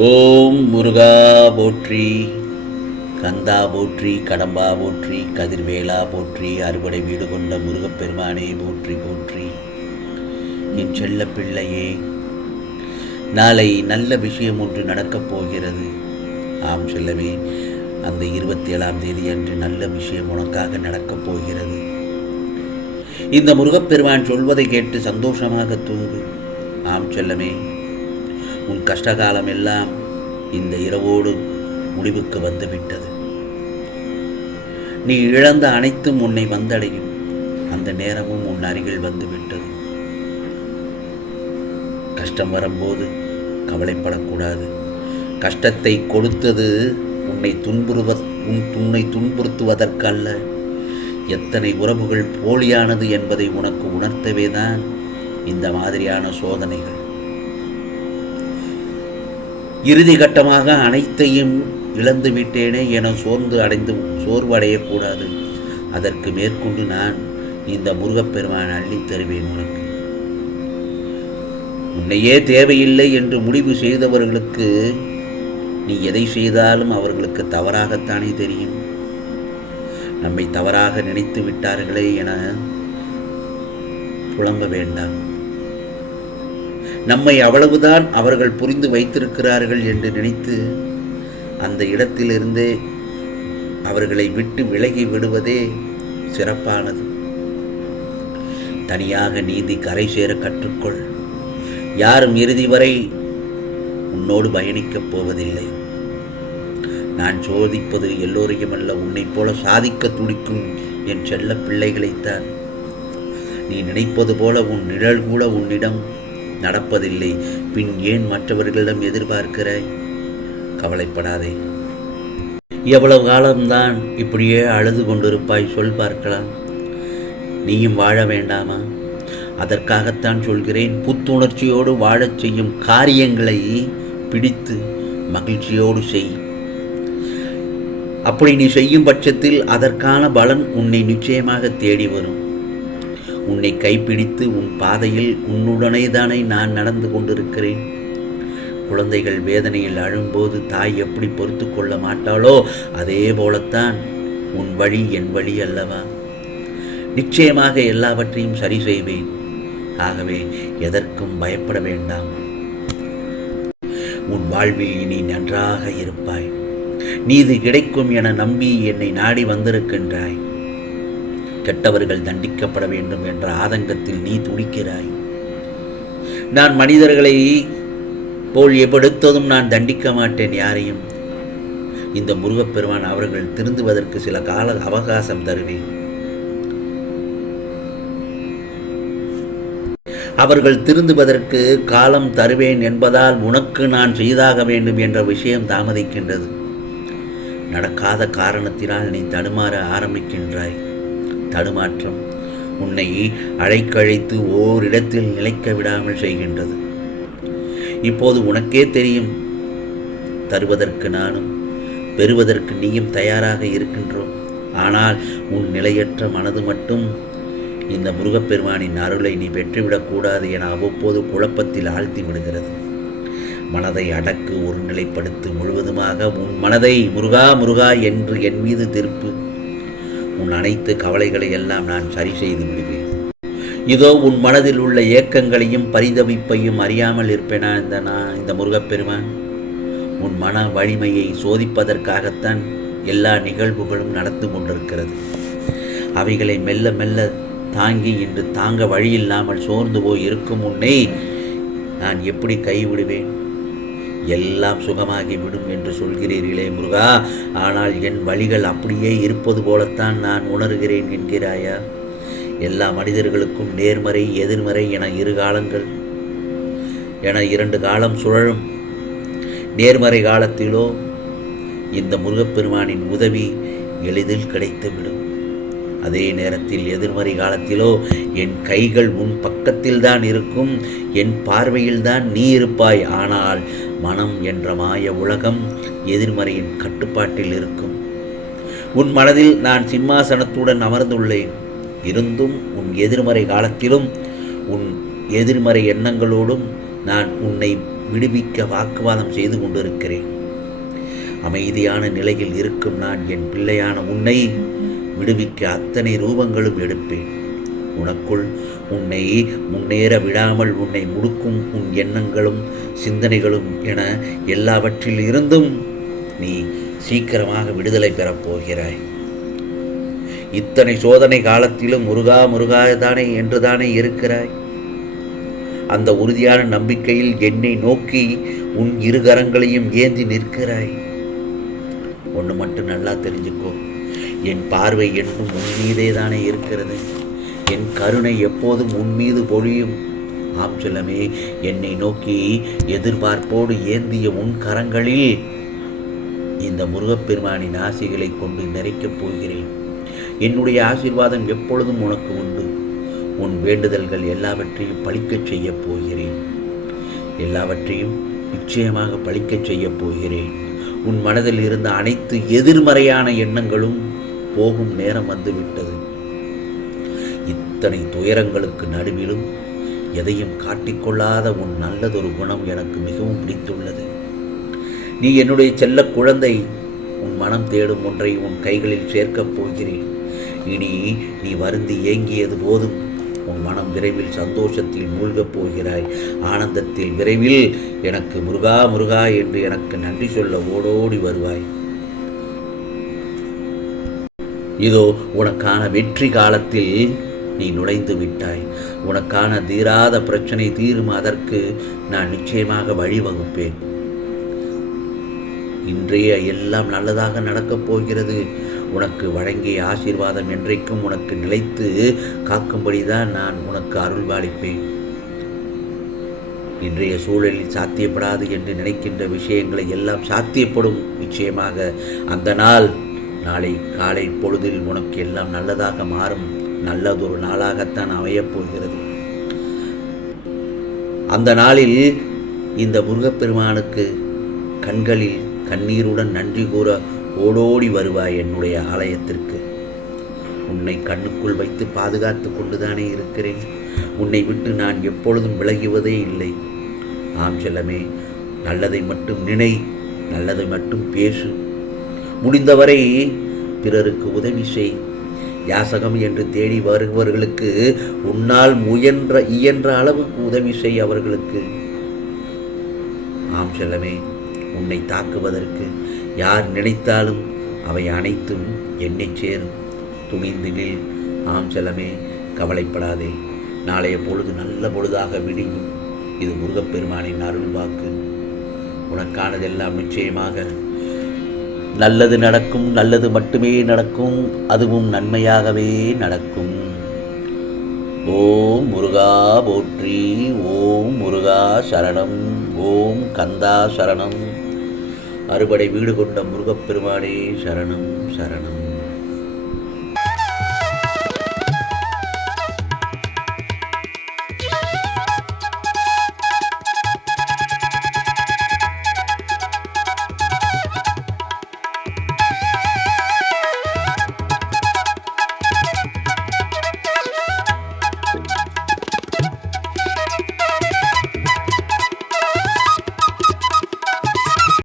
ஓம் முருகா போற்றி, கந்தா போற்றி, கடம்பா போற்றி, கதிர்வேலா போற்றி, அறுபடை வீடு கொண்ட முருகப்பெருமானே போற்றி போற்றி. என் செல்ல பிள்ளையே, நாளை நல்ல விஷயம் ஒன்று நடக்கப் போகிறது. ஆம் செல்லவே, அந்த 27ஆம் தேதி அன்று நல்ல விஷயம் உனக்காக நடக்கப் போகிறது. இந்த முருகப்பெருமான் சொல்வதை கேட்டு சந்தோஷமாக தூங்கு. ஆம் செல்லமே, உன் கஷ்டகாலம் எல்லாம் இந்த இரவோடு முடிவுக்கு வந்துவிட்டது. நீ இழந்த அனைத்தும் உன்னை வந்தடையும். அந்த நேரமும் உன் அருகில் வந்துவிட்டது. கஷ்டம் வரும்போது கவலைப்படக்கூடாது. கஷ்டத்தை கொடுத்தது உன்னை துன்புறுத்துவதற்கல்ல. எத்தனை உறவுகள் போலியானது என்பதை உனக்கு உணர்த்தவேதான் இந்த மாதிரியான சோதனைகள். இறுதி கட்டமாக அனைத்தையும் இழந்து விட்டேனே என சோர்வு அடையக்கூடாது. அதற்கு மேற்கொண்டு நான் இந்த முருகப்பெருமான் அள்ளி தருவேன் உனக்கு. உன்னையே தேவையில்லை என்று முடிவு செய்தவர்களுக்கு நீ எதை செய்தாலும் அவர்களுக்கு தவறாகத்தானே தெரியும். நம்மை தவறாக நினைத்து விட்டார்களே என புலம்ப வேண்டாம். நம்மை அவ்வளவுதான் அவர்கள் புரிந்து வைத்திருக்கிறார்கள் என்று நினைத்து அந்த இடத்திலிருந்தே அவர்களை விட்டு விலகி விடுவதே சிறப்பானது. தனியாக நீந்தி கரை சேர கற்றுக்கொள். யாரும் இறுதி வரை உன்னோடு பயணிக்கப் போவதில்லை. நான் சோதிப்பது எல்லோரையும் அல்ல, உன்னைப் போல சாதிக்க துடிக்கும் என் செல்ல பிள்ளைகளைத்தான். நீ நினைப்பது போல உன் நிழல் கூட உன்னிடம் நடப்பதில்லை. பின் ஏன் மற்றவர்களிடம் எதிர்பார்க்கிறாய்? கவலைப்படாதே. எவ்வளவு காலம்தான் இப்படியே அழுது கொண்டிருப்பாய்? சொல் பார்க்கலாம். நீயும் வாழ வேண்டாமா? அதற்காகத்தான் சொல்கிறேன். புத்துணர்ச்சியோடு வாழச் செய்யும் காரியங்களை பிடித்து மகிழ்ச்சியோடு செய். அப்படி நீ செய்யும் பட்சத்தில் அதற்கான பலன் உன்னை நிச்சயமாக தேடி வரும். உன்னை கைப்பிடித்து உன் பாதையில் உன்னுடனே தானே நான் நடந்து கொண்டிருக்கிறேன். குழந்தைகள் வேதனையில் அழும்போது தாய் எப்படி பொறுத்து கொள்ள மாட்டாளோ அதே போலத்தான் உன் வழி என் வழி அல்லவா? நிச்சயமாக எல்லாவற்றையும் சரி செய்வேன். ஆகவே எதற்கும் பயப்பட வேண்டாம். உன் வாழ்வில் இனி நன்றாக இருப்பாய். நீதி கிடைக்கும் என நம்பி என்னை நாடி வந்திருக்கின்றாய். கெட்டவர்கள் தண்டிக்கப்பட வேண்டும் என்ற ஆதங்கத்தில் நீ துடிக்கிறாய். நான் மனிதர்களை போல் எப்பெடுத்ததும் நான் தண்டிக்க மாட்டேன் யாரையும். இந்த முருகப்பெருமான் அவர்கள் திருந்துவதற்கு சில கால அவகாசம் தருவேன். அவர்கள் திருந்துவதற்கு காலம் தருவேன் என்பதால் உனக்கு நான் செய்தாக வேண்டும் என்ற விஷயம் தாமதிக்கின்றது. நடக்காத காரணத்தினால் நீ தடுமாற ஆரம்பிக்கின்றாய். தடுமாற்றம் உன்னை அழைக்கழைத்து ஓரிடத்தில் நிலைக்க விடாமல் செய்கின்றது. இப்போது உனக்கே தெரியும், தருவதற்கு நானும் பெறுவதற்கு நீயும் தயாராக இருக்கின்றோம். ஆனால் உன் நிலையற்ற மனது மட்டும் இந்த முருகப்பெருமானின் அருளை நீ பெற்றுவிடக்கூடாது என அவ்வப்போது குழப்பத்தில் ஆழ்த்தி விடுகிறது. மனதை அடக்கு, ஒருநிலைப்படுத்து. முழுவதுமாக உன் மனதை முருகா முருகா என்று என் மீது திருப்பு. உன் அனைத்து கவலைகளை எல்லாம் நான் சரி செய்து விடுவேன். இதோ உன் மனதில் உள்ள ஏக்கங்களையும் பரிதவிப்பையும் அறியாமல் இருப்பேனா இந்த முருகப்பெருமான்? உன் மன வலிமையை சோதிப்பதற்காகத்தான் எல்லா நிகழ்வுகளும் நடந்து கொண்டிருக்கிறது. அவைகளை மெல்ல மெல்ல தாங்கி இன்று தாங்க வழியில்லாமல் சோர்ந்து போய் இருக்கும் உன்னை நான் எப்படி கைவிடுவேன்? எல்லாம் சுகமாகி விடும் என்று சொல்கிறீர்களே முருகா, ஆனால் என் வழிகள் அப்படியே இருப்பது போலத்தான் நான் உணர்கிறேன் என்கிறாயா? எல்லா மனிதர்களுக்கும் நேர்மறை எதிர்மறை என 2 காலங்கள் என 2 காலம் சுழலும். நேர்மறை காலத்திலோ இந்த முருகப்பெருமானின் உதவி எளிதில் கிடைத்துவிடும். அதே நேரத்தில் எதிர்மறை காலத்திலோ என் கைகள் உன் பக்கத்தில்தான் இருக்கும், என் பார்வையில்தான் நீ இருப்பாய். ஆனால் மனம் என்ற மாய உலகம் எதிர்மறையின் கட்டுப்பாட்டில் இருக்கும். உன் மனதில் நான் சிம்மாசனத்துடன் அமர்ந்துள்ளேன். இருந்தும் உன் எதிர்மறை காலத்திலும் உன் எதிர்மறை எண்ணங்களோடும் நான் உன்னை விடுவிக்க வாக்குவாதம் செய்து கொண்டிருக்கிறேன். அமைதியான நிலையில் இருக்கும் நான் என் பிள்ளையான உன்னை விடுவிக்க அத்தனை ரூபங்களும் எடுப்பேன். உனக்குள் உன்னை முன்னேற விடாமல் உன்னை முடுக்கும் உன் எண்ணங்களும் சிந்தனைகளும் என எல்லாவற்றில் இருந்தும் நீ சீக்கிரமாக விடுதலை பெறப் போகிறாய். இத்தனை சோதனை காலத்திலும் முருகா முருகாதானே என்றுதானே இருக்கிறாய். அந்த உறுதியான நம்பிக்கையில் என்னை நோக்கி உன் இரு கரங்களையும் ஏந்தி நிற்கிறாய். ஒன்று மட்டும் நல்லா தெரிஞ்சுக்கோ, என் பார்வை என்றும் உன் மீதே தானே இருக்கிறது. என் கருணை எப்போதும் உன் மீது பொழியும். ஆம் செல்லமே, என்னை நோக்கி எதிர்பார்ப்போடு ஏந்திய உன் கரங்களில் இந்த முருகப்பெருமானின் ஆசைகளை கொண்டு நிறைக்கப் போகிறேன். என்னுடைய ஆசீர்வாதம் எப்பொழுதும் உனக்கு உண்டு. உன் வேண்டுதல்கள் எல்லாவற்றையும் பலிக்கச் செய்யப் போகிறேன். எல்லாவற்றையும் நிச்சயமாக பலிக்கச் செய்யப் போகிறேன். உன் மனதில் இருந்த அனைத்து எதிர்மறையான எண்ணங்களும் போகும் நேரம் வந்துவிட்டது. இத்தனை துயரங்களுக்கு நடுவிலும் எதையும் காட்டிக்கொள்ளாத உன் நல்லதொரு குணம் எனக்கு மிகவும் பிடித்துள்ளது. நீ என்னுடைய செல்ல குழந்தை. உன் மனம் தேடும் ஒன்றை உன் கைகளில் சேர்க்கப் போகிறேன். இனி நீ வருந்தி ஏங்கியது போதும். உன் மனம் விரைவில் சந்தோஷத்தில் மூழ்கப் போகிறாய். ஆனந்தத்தில் விரைவில் எனக்கு முருகா முருகா என்று எனக்கு நன்றி சொல்ல ஓடோடி வருவாய். இதோ உனக்கான வெற்றி காலத்தில் நீ நுழைந்து விட்டாய். உனக்கான தீராத பிரச்சனை தீரும். அதற்கு நான் நிச்சயமாக வழிவகுப்பேன். இன்றைய எல்லாம் நல்லதாக நடக்கப் போகிறது. உனக்கு வழங்கிய ஆசீர்வாதம் என்றைக்கும் உனக்கு நிலைத்து காக்கும்படிதான் நான் உனக்கு அருள்பாலிப்பேன். இன்றைய சூழலில் சாத்தியப்படாது என்று நினைக்கின்ற விஷயங்களை எல்லாம் சாத்தியப்படும். நிச்சயமாக அந்த நாள் நாளை காலை பொழுதில் உனக்கு எல்லாம் நல்லதாக மாறும். நல்லதொரு நாளாகத்தான் அமையப் போகிறது. அந்த நாளில் இந்த முருகப்பெருமானுக்கு கண்களில் கண்ணீருடன் நன்றி கூற ஓடோடி வருவாய் என்னுடைய ஆலயத்திற்கு. உன்னை கண்ணுக்குள் வைத்து பாதுகாத்து கொண்டுதானே இருக்கிறேன். உன்னை விட்டு நான் எப்பொழுதும் விலகுவதே இல்லை. ஆம் செல்லமே, நல்லதை மட்டும் நினை, நல்லதை மட்டும் பேசு. முடிந்தவரை பிறருக்கு உதவி செய். யாசகம் என்று தேடி வருபவர்களுக்கு உன்னால் இயன்ற அளவுக்கு உதவி செய் அவர்களுக்கு. ஆம் செல்லமே, உன்னை தாக்குவதற்கு யார் நினைத்தாலும் அவை அனைத்தும் என்னை சேரும். துணிந்து நில். ஆம் செல்லமே, கவலைப்படாதே. நாளைய பொழுது நல்ல பொழுதாக விடியும். இது முருகப்பெருமானின் அருள் வாக்கு. உனக்கானதெல்லாம் நிச்சயமாக நல்லது நடக்கும். நல்லது மட்டுமே நடக்கும். அதுவும் நன்மையாகவே நடக்கும். ஓம் முருகா போற்றி. ஓம் முருகா சரணம். ஓம் கந்தா சரணம். அறுபடை வீடு கொண்ட முருகப்பெருமானே சரணம் சரணம்.